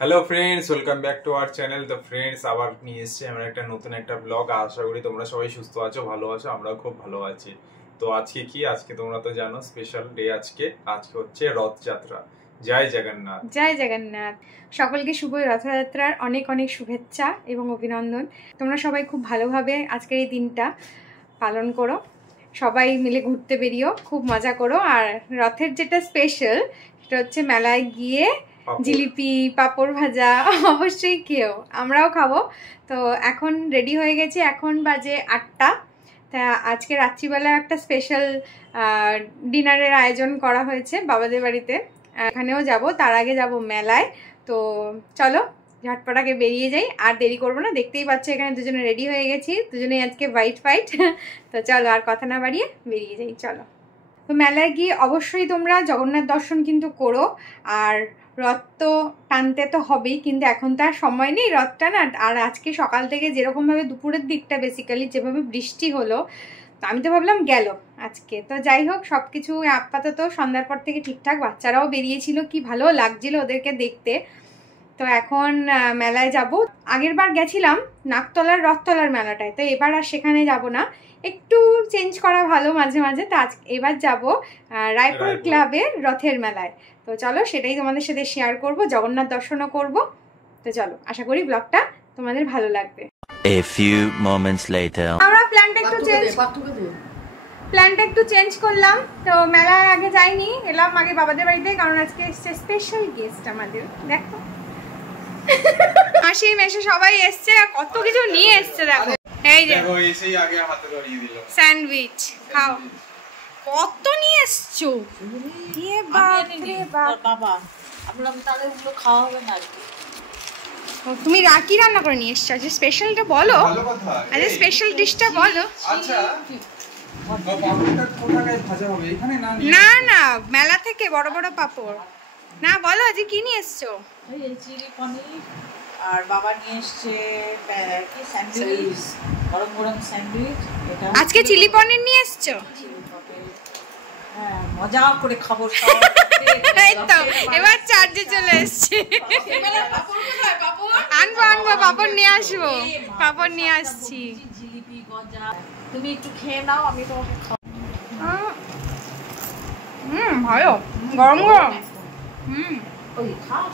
Hello friends, welcome back to our channel. তো friends, আবার নিয়ে এসেছি আমরা একটা নতুন একটা ব্লগ। আশা করি তোমরা সবাই সুস্থ আছো, ভালো আছো, আমরাও খুব ভালো আছি। তো আজকে তোমরা তো জানো স্পেশাল ডে। আজকে হচ্ছে রথযাত্রা। জয় জগন্নাথ। জয় জগন্নাথ। সকলকে শুভ রথযাত্রার অনেক অনেক শুভেচ্ছা এবং অভিনন্দন। তোমরা সবাই খুব ভালোভাবে আজকের এই দিনটা পালন করো, সবাই মিলে ঘুরতে বেরিও, খুব মজা করো। আর রথের যেটা স্পেশাল সেটা হচ্ছে মেলায় গিয়ে জিলিপি, পাঁপড় ভাজা অবশ্যই খেও, আমরাও খাবো। তো এখন রেডি হয়ে গেছি, এখন বাজে 8টা। তা আজকে রাত্রিবেলা একটা স্পেশাল ডিনারের আয়োজন করা হয়েছে বাবাদের বাড়িতে, এখানেও যাব। তার আগে যাব মেলায়। তো চলো ঝটপট আগে বেরিয়ে যাই, আর দেরি করবো না। দেখতেই পাচ্ছ এখানে দুজনে রেডি হয়ে গেছি, দুজনেই আজকে হোয়াইট হোয়াইট। তো চলো আর কথা না বাড়িয়ে বেরিয়ে যাই, চলো। তো মেলায় গিয়ে অবশ্যই তোমরা জগন্নাথ দর্শন কিন্তু করো। আর রথ তো টানতে তো হবেই, কিন্তু এখন তো আর সময় নেই রথ টানার। আর আজকে সকাল থেকে যেরকমভাবে দুপুরের দিকটা বেসিক্যালি যেভাবে বৃষ্টি হলো, তো আমি তো ভাবলাম গেল আজকে। তো যাই হোক, সব কিছু আপাতত সন্ধ্যার পর থেকে ঠিকঠাক। বাচ্চারাও বেরিয়েছিল, কি ভালো লাগছিল ওদেরকে দেখতে। তো এখন মেলায় যাব। আগের বার গেছিলাম নাকতলার রথতলার মেলাটায়, তো এবার আর সেখানে যাব না, একটু চেঞ্জ করা ভালো মাঝে মাঝে। তো এবার যাব রায়পুর ক্লাবের রথের মেলায়। তো চলো সেটাই তোমাদের সাথে শেয়ার করব, জগন্নাথ দর্শনও করব। তো চলো, আশা করি ব্লগটা তোমাদের ভালো লাগবে। A few moments later. আমরা প্ল্যানটা একটু চেঞ্জ করলাম। তো মেলায় আগে যাইনি, এলাম আগে বাবাদের বাড়িতে, কারণ আজকে এসছে স্পেশাল গেস্ট আমাদের। দেখো মাসি মেশো সবাই এসছে, কত কিছু নিয়ে এসছে। দেখো এই যে এসেই আগে হাতে ধরিয়ে দিল স্যান্ডউইচ, খাও। কত নিয়ে এসছো? এ বাপ রে বাপ। বাবা আমরা তাহলে ওগুলো খাওয়া হবে না। তুমি রাকি রান্না করে নিয়ে এসছো, আজকে স্পেশালটা বলো। ভালো কথা, আজকে স্পেশাল ডিশটা বলো। আচ্ছা পাপড়টা কোথায় ভাজা হবে? এখানে না? না না, মেলা থেকে বড় বড় পাপড়। না বলো আজকে কি নিয়ে এসছো? এই চিলি পনির, আর বাবা নিয়ে এসছে কি স্যান্ডউইচ, গরম গরম স্যান্ডউইচ। এটা আজকে চিলি পনির নিয়ে এসছো? হ্যাঁ, মজা করে খাবো সব। এই তো এবার চার্জে চলে এসছে। আনবো পাপড় নিয়ে আসবো, পাপড় নিয়ে আসছি। জিলিপি, গজা, তুমি একটু খেয়ে নাও, আমি তোমাকে খাওয়াবো। ভালো গরম গরম। ওই খাও।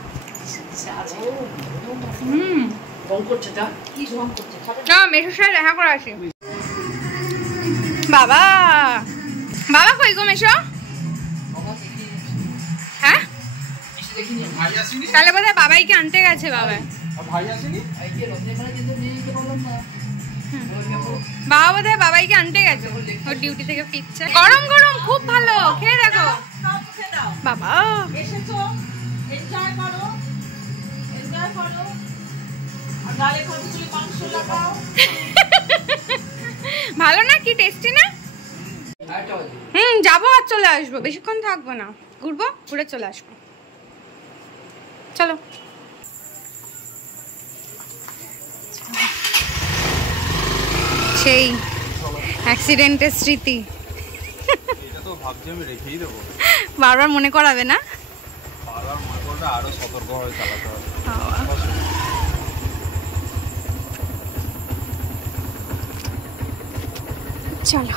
গরম করছে যা, কি গরম করছে, খাবে না? মেশোর সাথে দেখা করে আসি। বাবা কই গো মেশো? হ্যাঁ, তাহলে বোধহয় বাবাইকে আনতে গেছে। ভাই আসেনি? বাবা বোধহয় বাবাইকে আনতে গেছে, ওর ডিউটি থেকে ফিরছে। গরম গরম খুব ভালো, খেয়ে দেখো। বাবা এসেছো, এনজয় করো, এনজয় করো। আর গালে কতগুলো মাংস লাগাও। ভালো না? কি টেস্টি না? যাবো আর চলে আসবো, বেশিক্ষণ থাকবো না, ঘুরবো, ঘুরে চলে আসবো। চলো। সেই অ্যাক্সিডেন্টের স্মৃতি এটা তো ভাবছি আমি রেখেই দেবো, বারবার মনে করাবে না? বারবার মনে করলে আরো সতর্ক হয়ে চালাতে হবে। চলো।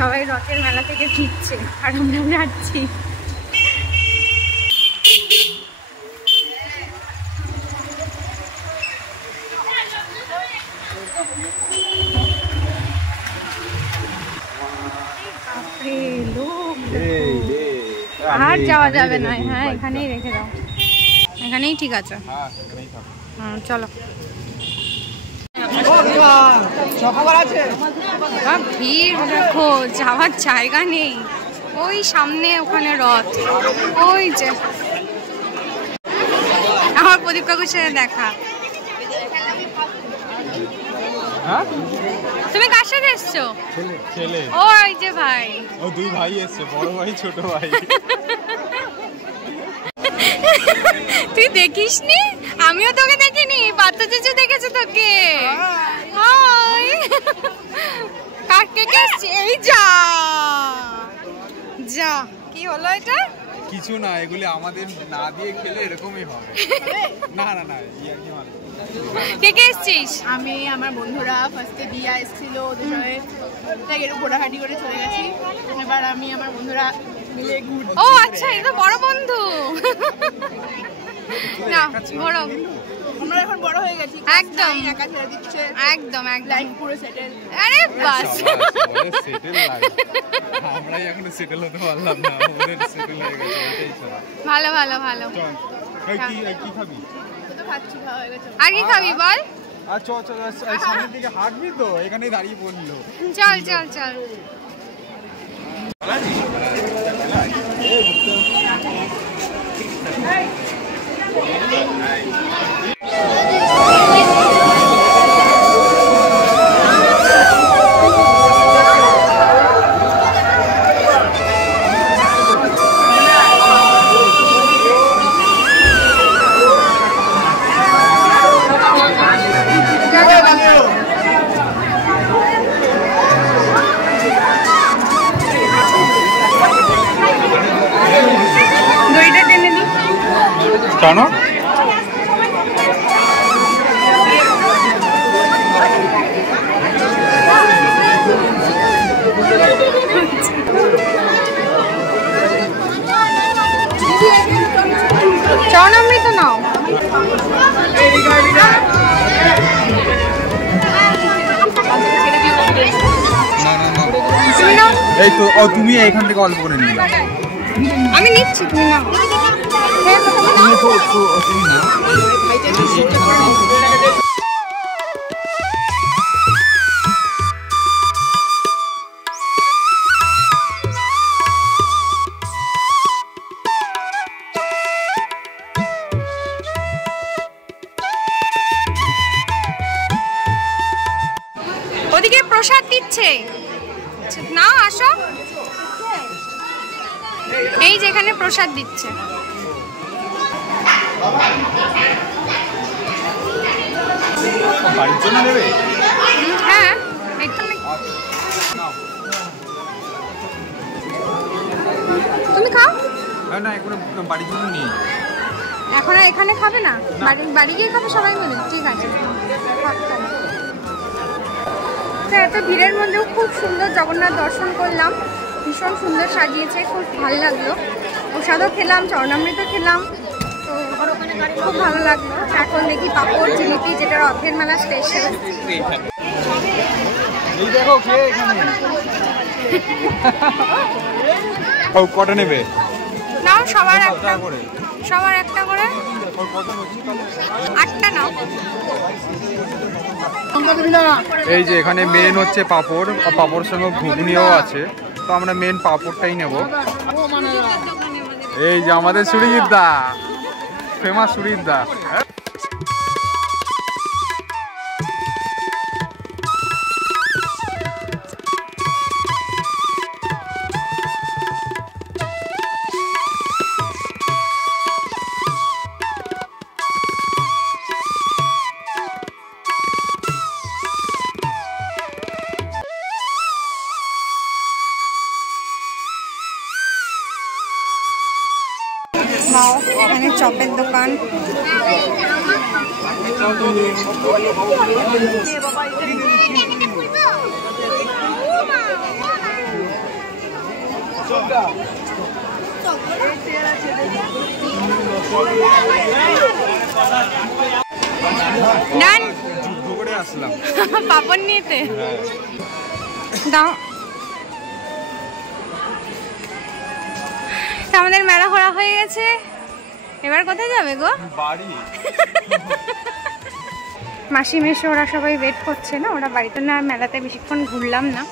সবাই রথের মেলা থেকে ফিরছে আর আমরা যাচ্ছি। আর যাওয়া যাবে না। হ্যাঁ, এখানেই রেখে দাও, এখানেই ঠিক আছে। চলো। ভিড় দেখো, যাওয়ার জায়গা নেই। ওই সামনে ওখানে রথ, ওই যে আমার প্রদীপ কাকুর সাথে দেখা। তুমি কার সাথে এসছো? ছেলে। ওই যে ভাই, ও দুই ভাই এসছে, বড় ভাই ছোট ভাই। তুই দেখিসনি? আমিও তোকে দেখিনি, বাচ্চা চেঁচে দেখেছে তোকে। হাই থেকে এসেছি। এই যা যা, কি হলো এটা? কিছু না, এগুলি আমাদের না দিয়ে খেলে এরকমই হবে। না না না, কে কে এসেছিস? আমি, আমার বন্ধুরা, ফার্স্টে দিয়া এসেছিল, ওদের সঙ্গে একটু ঘোরাঘাটি করে চলে গেছি। এবার আমি আমার বন্ধুরা মিলে ঘুরছি। ও আচ্ছা, এটা বড় বন্ধু। না বড়, আমরা এখন বড় হয়ে গেছি, একদম একা ছেড়ে দিচ্ছে, একদম একদম লাইফ পুরো সেটেল। আরে বাস, সেটেল লাগে। আমরাই এখনো সেটেল হতে পারলাম না, ওদের সেটেল হয়ে গেছে, এটাই তো। ভালো ভালো ভালো। কি খাবি? তো খাচ্ছি, খাওয়া হয়ে গেছে। আর কি খাবি বল? আচ্ছা সামনের দিকে হাঁটবি তো, এখানেই দাঁড়িয়ে পড়লো। চল চল চল। কেন? চরণামৃত নাও। এই তো, তুমি এখান থেকে অল্প করে নিয়ে নাও। আমি নিচ্ছি, তুমি নাও। ওদিকে প্রসাদ দিচ্ছে, না আসো। এই যেখানে প্রসাদ দিচ্ছে। বাড়ির জন্য নেবে? হ্যাঁ, তুমি খাও। না, এখন বাড়ির জন্য নিয়ে। এখন এখানে খাবে না, বাড়ি গিয়ে খাবে সবাই মিলে? ঠিক আছে। তো এত ভিড়ের মধ্যেও খুব সুন্দর জগন্নাথ দর্শন করলাম, ভীষণ সুন্দর সাজিয়েছে, খুব ভালো লাগলো। প্রসাদও খেলাম, চরণামৃত খেলাম, তো খুব ভালো লাগলো। এখন দেখি পাঁপড় জিলিপি, যেটা রথের মেলা স্পেশাল। কটা নেবে? নাও, সবার একটা করে, সবার একটা করে। 8টা নাও। এই যে এখানে মেন হচ্ছে পাঁপড়, পাঁপড় সঙ্গে ঘুগনিও আছে, তো আমরা মেন পাঁপড়টাই নেব। এই যে আমাদের সুরিজিৎ দা, ফেমাস সুরিজিৎ দা। এখানে চপের দোকান। ডান, আসলাম পাপড় নিতে দাও। আমাদের মেলা ঘোরা হয়ে গেছে, এবার কোথায় যাবে গো? বাড়ি। মাসি মেশো ওরা সবাই ওয়েট করছে না, ওরা বাড়িতে না। মেলাতে বেশিক্ষণ ঘুরলাম না,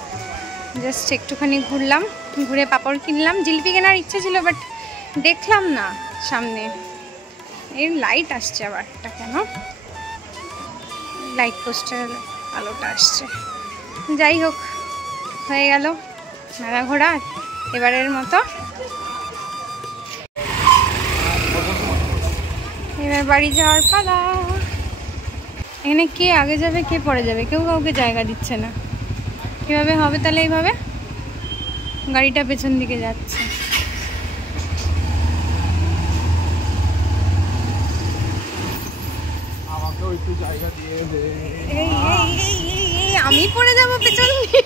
জাস্ট একটুখানি ঘুরলাম, ঘুরে পাপড় কিনলাম। জিলিপি কেনার ইচ্ছে ছিল, বাট দেখলাম না সামনে। এর লাইট আসছে আবার, এটা কেন? লাইট পোস্টার আলোটা আসছে। যাই হোক, হয়ে গেল মেলা ঘোরা এবারের মতো। এবার বাড়ি যাওয়ার পালা। এখানে কে আগে যাবে কে পরে যাবে, কেউ কাউকে জায়গা দিচ্ছে না। কিভাবে হবে তাহলে? এইভাবে গাড়িটা পেছন দিকে যাচ্ছে। আমাকেও একটু জায়গা দিয়ে দে। আমি পড়ে যাবো পেছন দিয়ে।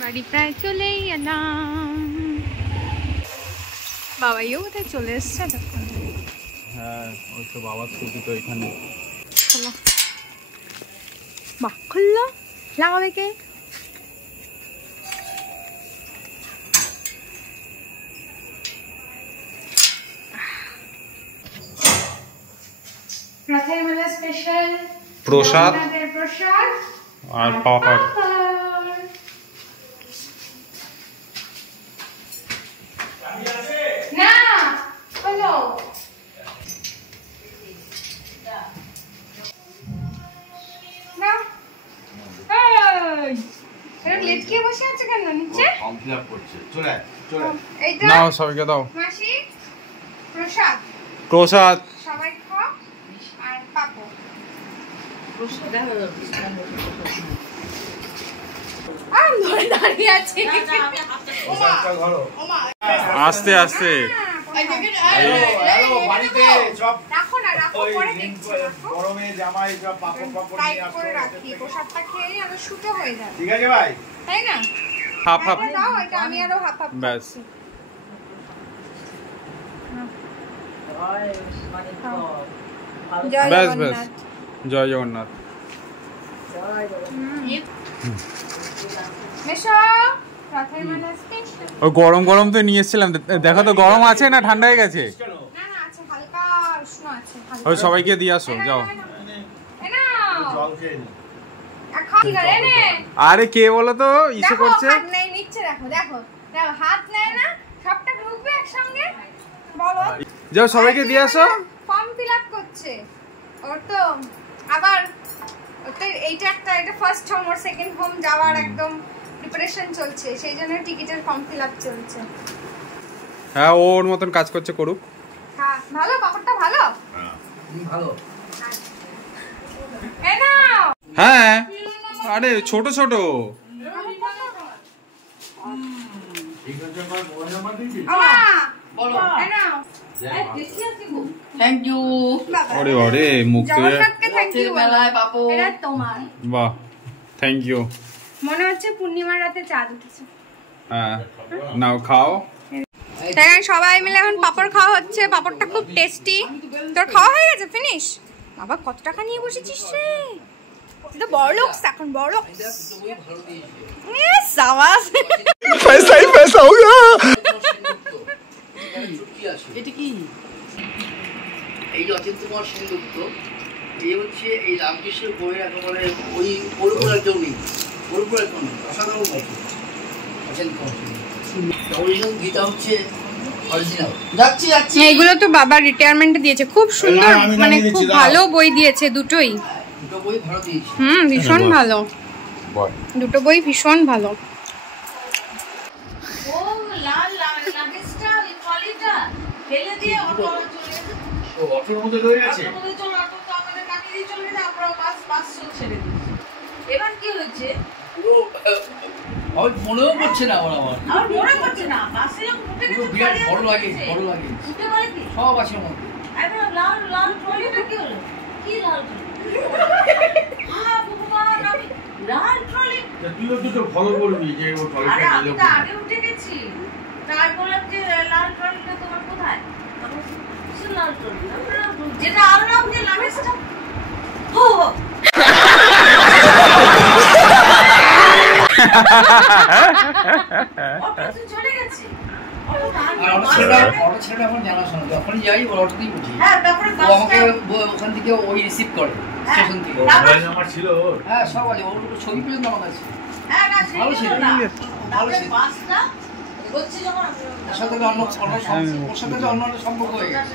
বাড়ি প্রায় চলেই এলাম। বাবাইও কোথায় চলে এসছে তখন। হ্যাঁ, ওই তো বাবার স্কুটি তো এখানে। বাহ, খুললো। লাগাবে কে? রাতের বেলা স্পেশাল প্রসাদ প্রসাদ আর পাপড়। না হলো না। এই লেটকে বসে আছে কেন নিচে? ফর্ম ফিল আপ করছে। চলে আয়, চলে আয়। এইটা নাও, সবাইকে দাও মাসি প্রসাদ। প্রসাদ। সবাই খাও আর পাপো। আমি ধরে দাঁড়িয়ে আছি। প্রসাদটা ধরো। আস্তে আস্তে। হ্যালো, বাড়িতে সব রাখো না, রাখো, ওই পরে দেখছি। রাখো। গরমে জামাই সব পাপড় পাপড় টাইট নিয়ে করে আসতে রাখি, প্রসাদটা খেয়ে আরো শুতে হয়ে যাবে, ঠিক আছে ভাই? তাই না? Half half. একবার দাও, এটা আমি আরো হাফ হাফ ব্যাস। খাচ্ছি। জয় ব্যাস ব্যাস। জগন্নাথ। জয় জগন্নাথ। মেশো, রাতের বেলা স্পেশাল। ও গরম গরম তো নিয়ে এসেছিলাম। দেখো তো গরম আছে না ঠান্ডা হয়ে গেছে? না না, আছে, হালকা উষ্ণ আছে, হালকা। ওই সবাইকে দিয়ে আসো, যাও। এ নাও। জল খেয়ে নি। খাও, ঠিক আছে, নে। আরে কে বলো তো ইসে দেখো, করছে? হাত নেই, নিচ্ছে, দেখো দেখো দেখো, হাত নেয় না, সবটা ঢুকবে একসঙ্গে। বলো, যাও সবাইকে দিয়ে আসো। ফর্ম ফিল আপ করছে। ওর তো আবার ওতে এইটা একটা, এটা ফার্স্ট হোম আর সেকেন্ড হোম যাওয়ার একদম প্রিপারেশন চলছে, সেই জন্য টিকিটের ফর্ম ফিল আপ চলছে। হ্যাঁ, ওর মতন কাজ করছে, করুক। হ্যাঁ, ভালো, ব্যাপারটা ভালো। ভালো। এই নাও। হ্যাঁ, আরে ছোট ছোট। আমা, বলো। এই নাও। Thank you. ওরে ওরে, মুখ দিয়ে। জগন্নাথকে থ্যাংক ইউ মেলায় পাপো। এটা তোমার। বাহ, থ্যাংক ইউ। মনে হচ্ছে পূর্ণিমার রাতে চাঁদ উঠেছে। হ্যাঁ, নাও খাও। তাই সবাই মিলে এখন পাপড় খাওয়া হচ্ছে। পাপড়টা খুব টেস্টি। তোর খাওয়া হয়ে গেছে? ফিনিশ? বাবা, কত টাকা নিয়ে বসেছিস রে? তুই তো বড়লোক এখন, বড়লোক। সাবাস। পয়সা ही पैसा होगा। এটা কি? এই অচিন্ত কুমার সেনগুপ্ত, এই হচ্ছে এই রামকৃষ্ণের বইয়ের একেবারে ওই পরিপুরার কেউ নেই, পরিপুরার কেউ নেই, অসাধারণ বই অচিন্ত কুমার সেনগুপ্ত। অরিজিনাল গীতা হচ্ছে অরিজিনাল। যাচ্ছি যাচ্ছি। এইগুলো তো বাবা রিটায়ারমেন্টে দিয়েছে, খুব সুন্দর, মানে খুব ভালো বই দিয়েছে দুটোই। দুটো বই ভালো দিয়েছি। ভীষণ ভালো, দুটো বই ভীষণ ভালো। ও লাল লাগেজটা ওই ট্রলিটা ফেলে দিয়ে অটো চলে গেছে। ও অটোর মধ্যে রয়ে গেছে। আমাদের চলে, অটো তো আমাদের কাটিয়ে দিয়ে চলে গেছে, আমরা বাস ছেড়ে দিয়েছি। এবার কি হয়েছে? পুরো আমার মনেও পড়ছে না, আমার মনে পড়ছে না। বাসে যখন উঠে গেছে, বিরাট বড় লাগে, বড় লাগে। উঠে মানে কি সব আছে মধ্যে। একবার লাল লাল ট্রলিটা কি হলো? কি লাল ট্রলি? হ্যাঁ ভগবান, আমি লাল ট্রলি। তুইও দুটো ফলো করবি যে ও ট্রলিটা আরে আমি নিয়ে তো আগে উঠে গেছি, তাই বললাম যে লাল ট্রলিটা তোমার কোথায়? কিসের লাল ট্রলি? যেটা আনলাম যে লাগেজটা। ও অটো চলে গেছে। অটো ছেড়ে এখন জানাশোনা, যখন যাই ওর অটোতেই উঠি। হ্যাঁ, তারপরে আমাকে ওখান থেকে ওই রিসিভ করে স্টেশন থেকে। মোবাইল নাম্বার ছিল ওর। হ্যাঁ, সব আছে, ওর ছবি পর্যন্ত আমার কাছে। হ্যাঁ না, ভালো ছিল না, ভালো ছিল। বাসটা হচ্ছে যখন ওর সাথে অন্য সম্পর্ক হয়ে গেছে।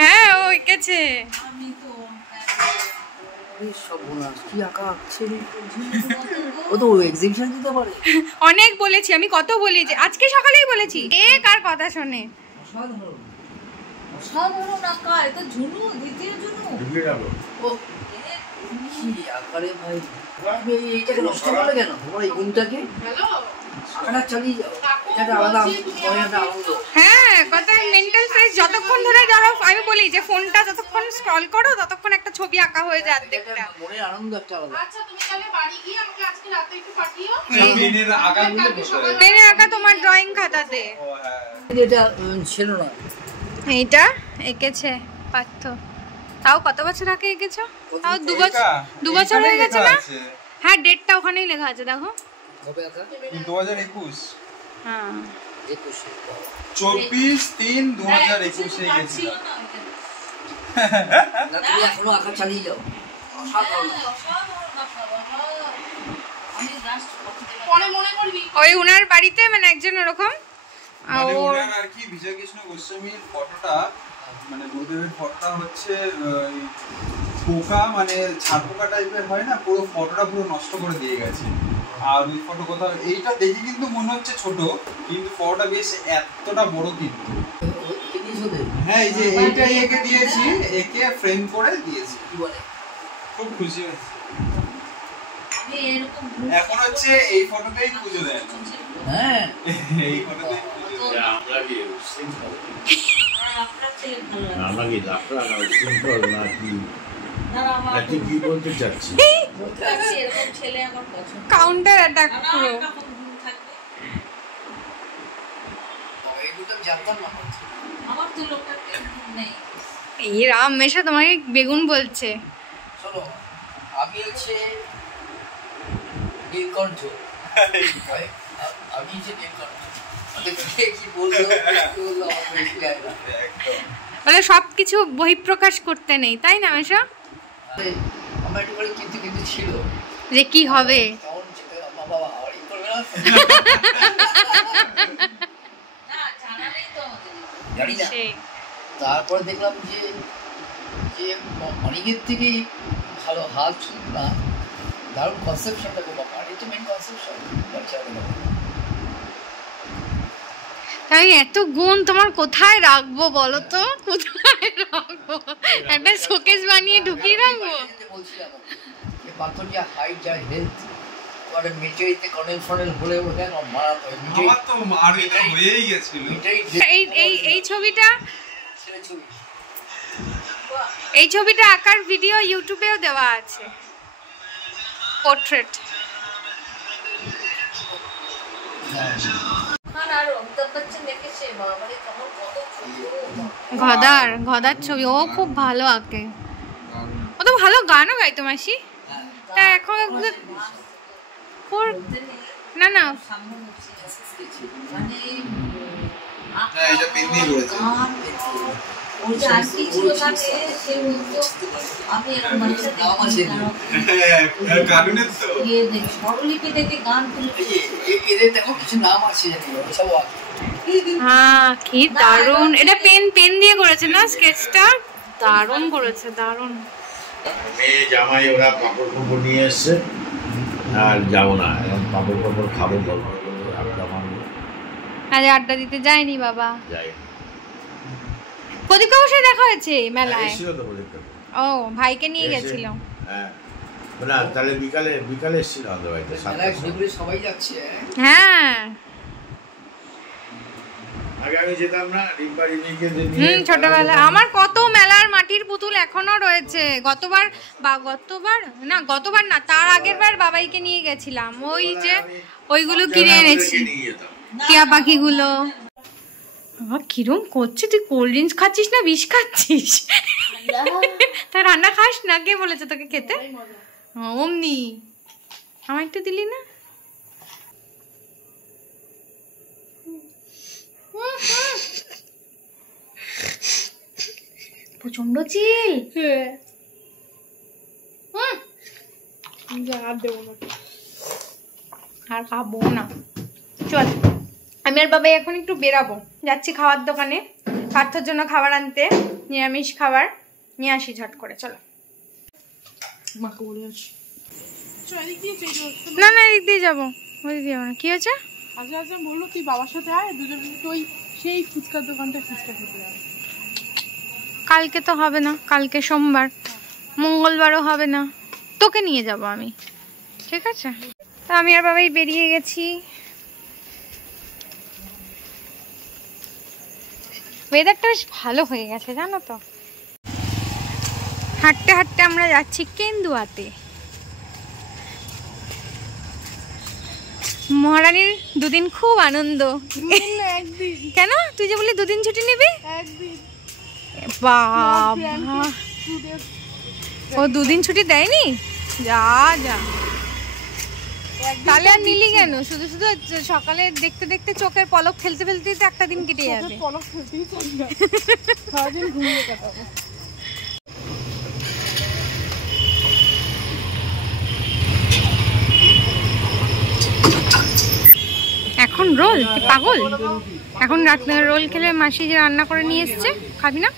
হ্যাঁ, ও এঁকেছে। অনেক বলেছি আমি, কত বলেছি, আজকে সকালেই বলেছি। এ কার কথা শোনে? অসাধারণ আঁকা, এটা ঝুনু, দ্বিতীয় ঝুনু। ও কি আকারে ভাই, এইটাকে নষ্ট করলে কেন? তোমার এই গুণটাকে আঁকাটা চালিয়ে যাও, এটা আলাদা আনন্দ। হ্যাঁ, কথা মেন্টাল ফ্রেশ। যতক্ষণ ধরে ধরো আমি বলি যে ফোনটা যতক্ষণ স্ক্রল করো ততক্ষণ একটা ছবি আঁকা হয়ে যায় অর্ধেকটা। মনের আনন্দ একটা আলাদা। আচ্ছা তুমি তাহলে বাড়ি গিয়ে আমাকে আজকে রাতে একটু পাঠিও। পেনের আঁকাগুলো কোথায়? পেনে আঁকা তোমার ড্রয়িং খাতাতে। ও হ্যাঁ, এটা ছিল না, এইটা এঁকেছে পার্থ। তাও কত বছর আগে এঁকেছো? তাও 2 বছর হয়ে গেছে না? হ্যাঁ, ডেটটা ওখানেই লেখা আছে, দেখো। কবে আঁকা? 2021। হ্যাঁ, 21 24/3/2021 এ গেছিল। না তুমি এখনো আঁকা চালিয়ে যাও, অসাধারণ। পরে মনে করবি ওই উনার বাড়িতে মানে একজন ওরকম মানে ওনার আর কি বিজয় কৃষ্ণ গোস্বামীর ফটোটা, মানে গুরুদেবের ফটোটা হচ্ছে পোকা, মানে ছাড়পোকা টাইপের হয় না, পুরো ফটোটা পুরো নষ্ট করে দিয়ে গেছে। আর ওই ফটো কোথাও, এইটা দেখে কিন্তু মনে হচ্ছে ছোট, কিন্তু ফটোটা বেশ এতটা বড় কিন্তু। হ্যাঁ, এই যে এইটা এঁকে দিয়েছি, একে ফ্রেম করে দিয়েছি। কি বলে? খুব খুশি হয়েছে। এখন হচ্ছে এই ফটোটাই পুজো দেন। হ্যাঁ, এই ফটোটাই পুজো দেন। আমরা কি সিম্পল, আমরা কি লাফড়া না সিম্পল না কি? তুই কি বলতে চাচ্ছি? কাউন্টার অ্যাটাক পুরো। এই রাম মেশা তোমাকে বেগুন বলছে। শোনো, আমি হচ্ছে নীলকণ্ঠ, আমি হচ্ছে নীলকণ্ঠ। কি বলবো বলে সবকিছু বহিঃপ্রকাশ করতে নেই, তাই না মেশা? আমার একটু করে কিন্তু কিন্তু ছিল যে কি হবে। তখন বাবা আবার করবে না, জানি না। তারপর দেখলাম যে যে অনেকের থেকেই ভালো হাত না, দারুণ কনসেপশনটা গো বাবা, এটা মেন কনসেপশন। তাই এত গুণ তোমার কোথায় রাখবো বলো তো? কোথায় রাখবো? একটা শোকেস বানিয়ে ঢুকিয়ে রাখবো? বলছিলাম পাথরটা হাইট যা হেলথ আর মিটাইতে কর্নেল ফর্নেল হলে ওটা মারাতো মিটাই, আমার তো মারিটা হয়েই গেছিল। মিটাই এই ছবিটা, ছবি, এই ছবিটা আঁকার ভিডিও ইউটিউবেও দেওয়া আছে, পোর্ট্রেট। গদার ছবি, ও খুব ভালো আঁকে, ও তো ভালো গানও গাইতো মাসি। তা এখন না না এটা পেন দিয়ে করেছে। কার্টুনের তো এদের দেখো কিছু নাম আছে সব। হ্যাঁ, কি দারুণ। এটা পেন দিয়ে করেছে না স্কেচটা? দারুণ করেছে, দারুণ। মেয়ে জামাই ওরা পাপড় পাপড় নিয়ে এসছে, আর যাবো না এখন, পাপড় পাপড় খাবো, গল্প করবো, আড্ডা মারবো। আজ আড্ডা দিতে যায়নি বাবা? যাই প্রদীপ কাকুর সাথে দেখা হয়েছে মেলায়? এসেছিল তো প্রদীপ কাকু। ও, ভাইকে নিয়ে গেছিল। হ্যাঁ, না তাহলে বিকালে এসেছিল আমাদের বাড়িতে। সবাই যাচ্ছে। হ্যাঁ, আগে আমি যেতাম না, রিম্পা রিমিকে ছোটবেলা আমার কত মেলার মাটির পুতুল এখনো রয়েছে। গতবার না, তার আগের বার বাবাইকে নিয়ে গেছিলাম, ওই যে ওইগুলো কিনে এনেছি, টিয়া পাখিগুলো। বাবা কিরম করছে, তুই কোল্ড ড্রিঙ্কস খাচ্ছিস না বিষ খাচ্ছিস? তা রান্না খাস না? কে বলেছে তোকে খেতে? অমনি আমার একটু দিলি না? প্রচন্ড চিল। আর খাবো না, চল। আমি আর বাবাই এখন একটু বেরাবো, যাচ্ছি খাওয়ার দোকানে, পার্থর জন্য খাবার আনতে, নিরামিষ খাবার নিয়ে আসি ঝট করে, চলো। মাকে বলে আসি। চল এদিক দিয়ে বেরিয়ে না না এদিক দিয়ে যাবো, ওই দিয়ে যাবো না। কি হয়েছে? আজকে আজকে বললো তুই বাবার সাথে আয়, দুজনে ওই সেই ফুচকার দোকানটা ফুচকা খেতে যাবে। কালকে তো হবে না, কালকে সোমবার, মঙ্গলবারও হবে না, তোকে নিয়ে যাব আমি, ঠিক আছে? তো আমি আর বাবাই বেরিয়ে গেছি। ওয়েদারটা বেশ ভালো হয়ে গেছে জানো তো। হাঁটতে হাঁটতে আমরা যাচ্ছি কেন্দুয়াতে। মহারানীর দুদিন খুব আনন্দ। কেন? তুই যে বললি দুদিন ছুটি নিবি? একদিন বাবা, ও দুদিন ছুটি দেয়নি? যা যা, তাহলে আর নিলি কেন? শুধু শুধু সকালে দেখতে দেখতে চোখের পলক ফেলতে ফেলতে তো একটা দিন কেটে যাবে। পলক ফেলতেই চল না, সারাদিন ঘুমিয়ে কাটাবো। এখন রোল? পাগল, এখন রাত রোল খেলে মাসি যে রান্না করে নিয়ে এসছে, খাবি না?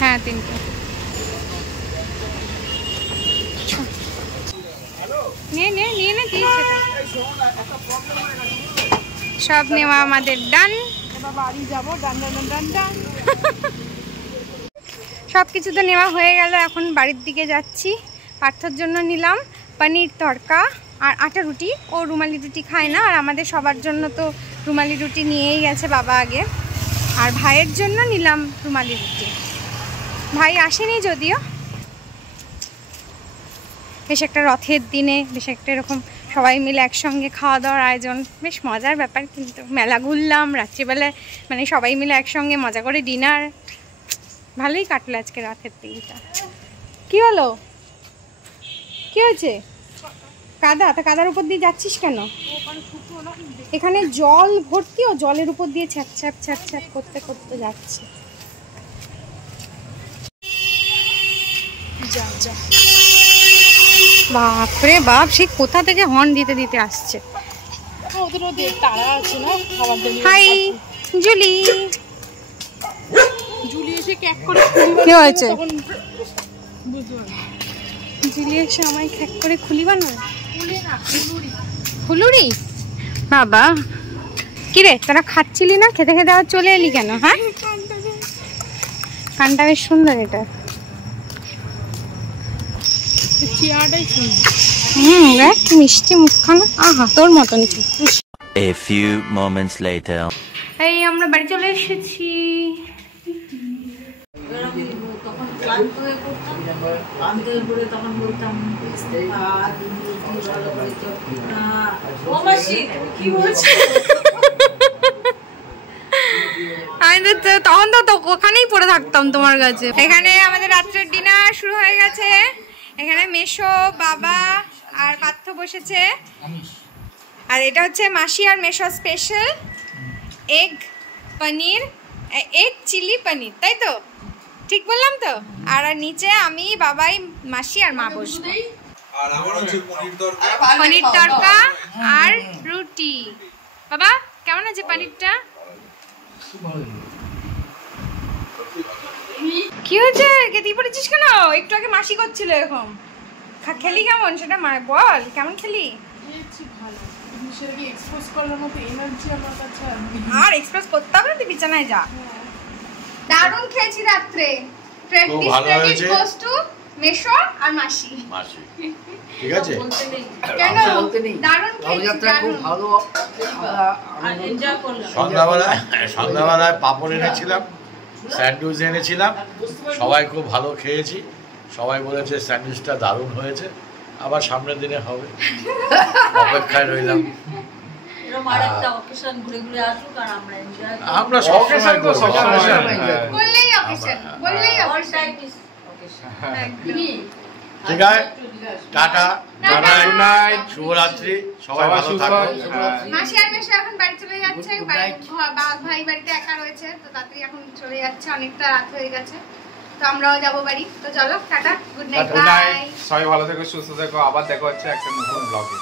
হ্যাঁ 3টে নিয়ে নে, নিয়ে নে, সব নেওয়া আমাদের ডান। এবার বাড়ি যাবো, ডান ডান ডান ডান। সব কিছু তো নেওয়া হয়ে গেল, এখন বাড়ির দিকে যাচ্ছি। পার্থর জন্য নিলাম পনির তড়কা আর আটা রুটি, ও রুমালি রুটি খায় না, আর আমাদের সবার জন্য তো রুমালি রুটি নিয়েই গেছে বাবা আগে। আর ভাইয়ের জন্য নিলাম রুমালি রুটি, ভাই আসেনি যদিও। বেশ একটা রথের দিনে বেশ একটা এরকম সবাই মিলে একসঙ্গে খাওয়া দাওয়ার আয়োজন, বেশ মজার ব্যাপার। কিন্তু মেলা ঘুরলাম রাত্রিবেলায়, মানে সবাই মিলে একসঙ্গে মজা করে ডিনার, ভালোই কাটলো আজকে রাতের দিনটা। কি হলো? কি হয়েছে? কাদা? তা কাদার উপর দিয়ে যাচ্ছিস কেন? এখানে জল ভর্তি, ও জলের উপর দিয়ে ছ্যাপ ছ্যাপ ছ্যাপ ছ্যাপ করতে করতে যাচ্ছে। যা যা, বাপরে বাপ, সে কোথা থেকে হর্ন দিতে দিতে আসছে। ওদের ওদের তারা আছে না খাবার দেবে। High Julie. জুলি এসে ক্যাক করে কি হয়েছে? তখন বুঝতে পারবি। জুলি এসে আমায় খ্যাক করে খুলি বানায়। ফুলে না, ফুলুরি। ফুলুরি? বাবা, কিরে তোরা খাচ্ছিলি না, খেতে খেতে আবার চলে এলি কেন? হ্যাঁ, কানটা বেশ সুন্দর এটা। চেয়ারটাই সুন্দর। দেখ কি মিষ্টি মুখখানা, আহা তোর মতন। A few moments later. এই আমরা বাড়ি চলে এসেছি। তখন ক্লান্ত হয়ে পড়তাম, ক্লান্ত হয়ে পড়ে তখন বলতাম ও মাসি কি বলছো? আমি তো তখন তো ওখানেই পড়ে থাকতাম তোমার কাছে। এখানে আমাদের রাত্রের ডিনার শুরু হয়ে গেছে। এখানে মেশো, বাবা আর পার্থ বসেছে। আর এটা হচ্ছে মাসি আর মেশো স্পেশাল এগ পনির, এগ চিলি পনির, তাই তো? ঠিক বললাম তো? আর নিচে আমি, বাবাই, মাসি আর মা বসবো। আর আমার হচ্ছে পনির তড়কা আর রুটি। বাবা কেমন আছে পনিরটা? কি হয়েছে? কেটে পড়েছিস কেন? একটু আগে মাসি করছিল এরকম। খেলি কেমন সেটা বল, কেমন খেলি? ভালো, সেটাকে এক্সপোজ করার মতো এনার্জি আমার কাছে আর এক্সপ্রেস করতে হবে না, তুই বিছানায় যা। দারুণ খেয়েছি রাত্রে। মেশো আর মাসি। ঠিক আছে, কেন? দারুণ খেয়েছি, খুব ভালো এনজয় করলাম। সন্ধ্যাবেলায় পাপড় এনেছিলাম, স্যান্ডউইচ এনেছিলাম, সবাই খুব ভালো খেয়েছি। সবাই বলেছে স্যান্ডউইচটা দারুণ হয়েছে, আবার সামনের দিনে হবে, অপেক্ষায় রইলাম। আমরা সবসময় করবো, বললেই অকেশন, বললেই অকেশন। ঠিক আছে, টাটা, গুড নাইট, শুভরাত্রি, সবাই ভালো থাকো। মাসি আর মেশো এখন বাড়ি চলে যাচ্ছে, ভাই বাড়িতে একা রয়েছে, তো তাড়াতাড়ি এখন চলে যাচ্ছে, অনেকটা রাত হয়ে গেছে, তো আমরাও যাবো বাড়ি। তো চলো টাটা, গুড নাইট, বাই। সবাই ভালো থেকো, সুস্থ থেকো, আবার দেখা হচ্ছে একটা নতুন ব্লগে।